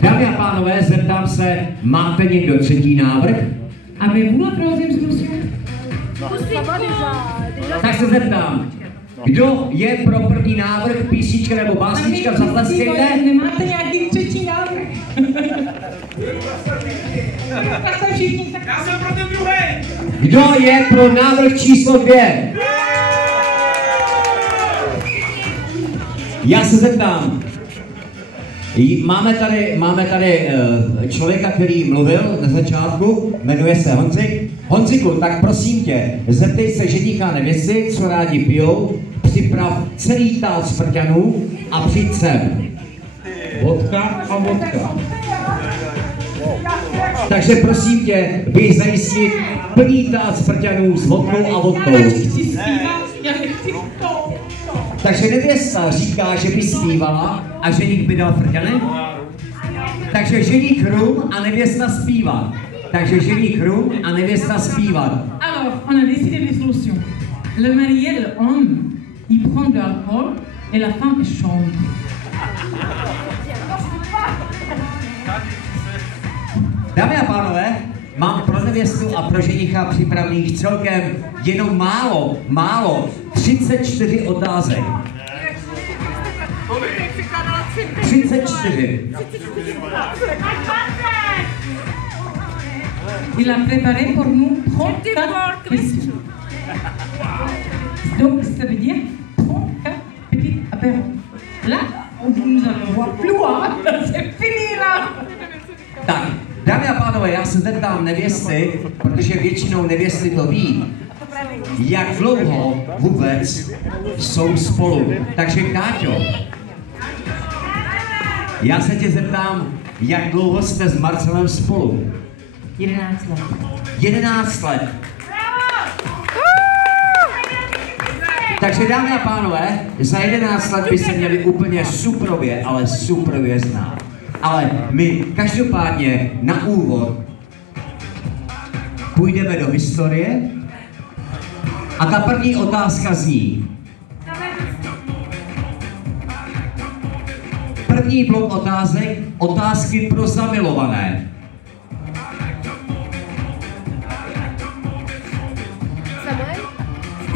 Dámy a pánové, zeptám se, máte někdo třetí návrh? Avez-vous la troisième solution? Tak se zeptám, kdo je pro první návrh, písnička nebo básnička, zatleskejte? Nemáte nějaký třetí návrh? Já jsem pro ten druhý! Kdo je pro návrh číslo 2? Já se zeptám, máme tady člověka, který mluvil na začátku, jmenuje se Honzik. Honziku, tak prosím tě, zeptej se ženícha a nevěsty, co rádi pijou, připrav celý tál smrťanů a přijď sem. Vodka a vodka. Takže prosím tě, běž zajistit plný tál smrťanů s vodkou a vodkou. Takže nevěsta říká, že by zpívala a ženík by dal frťany. Takže ženík rum a nevěsta zpívat. Takže ženík rum a nevěsta zpívat. Alors, on a décidé les solutions. Le marié, le homme, il prend de l'alcool et la femme chante. Dámy a pánové, mám pro nevěstu a pro ženicha připravených celkem jenom málo, 34 otázek. 34. Il a préparé pour nous 34 questions. Donc, ça veut dire 34 petits apéros. Là, nous allons voir plus loin. C'est fini là. Tak, dámy a pánové, já se zeptám nevěsty, protože většinou nevěsty to ví, jak dlouho vůbec jsou spolu. Takže Káťo, já se tě zeptám, jak dlouho jste s Marcelem spolu? 11 let. 11 let. Takže dámy a pánové, za 11 let by se měli úplně suprově znát. Ale my každopádně na úvod půjdeme do historie a ta první otázka zní. První blok otázek, otázky pro zamilované.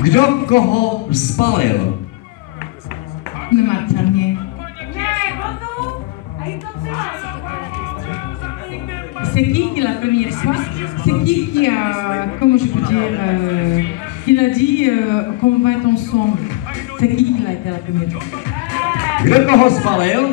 Kdo koho zbalil? Ne Marcel, mě. C'est qui la première fois? C'est qui a, comment je peux dire, il a dit qu'on va être ensemble. C'est qui a été la première fois? Kdo koho zbalil?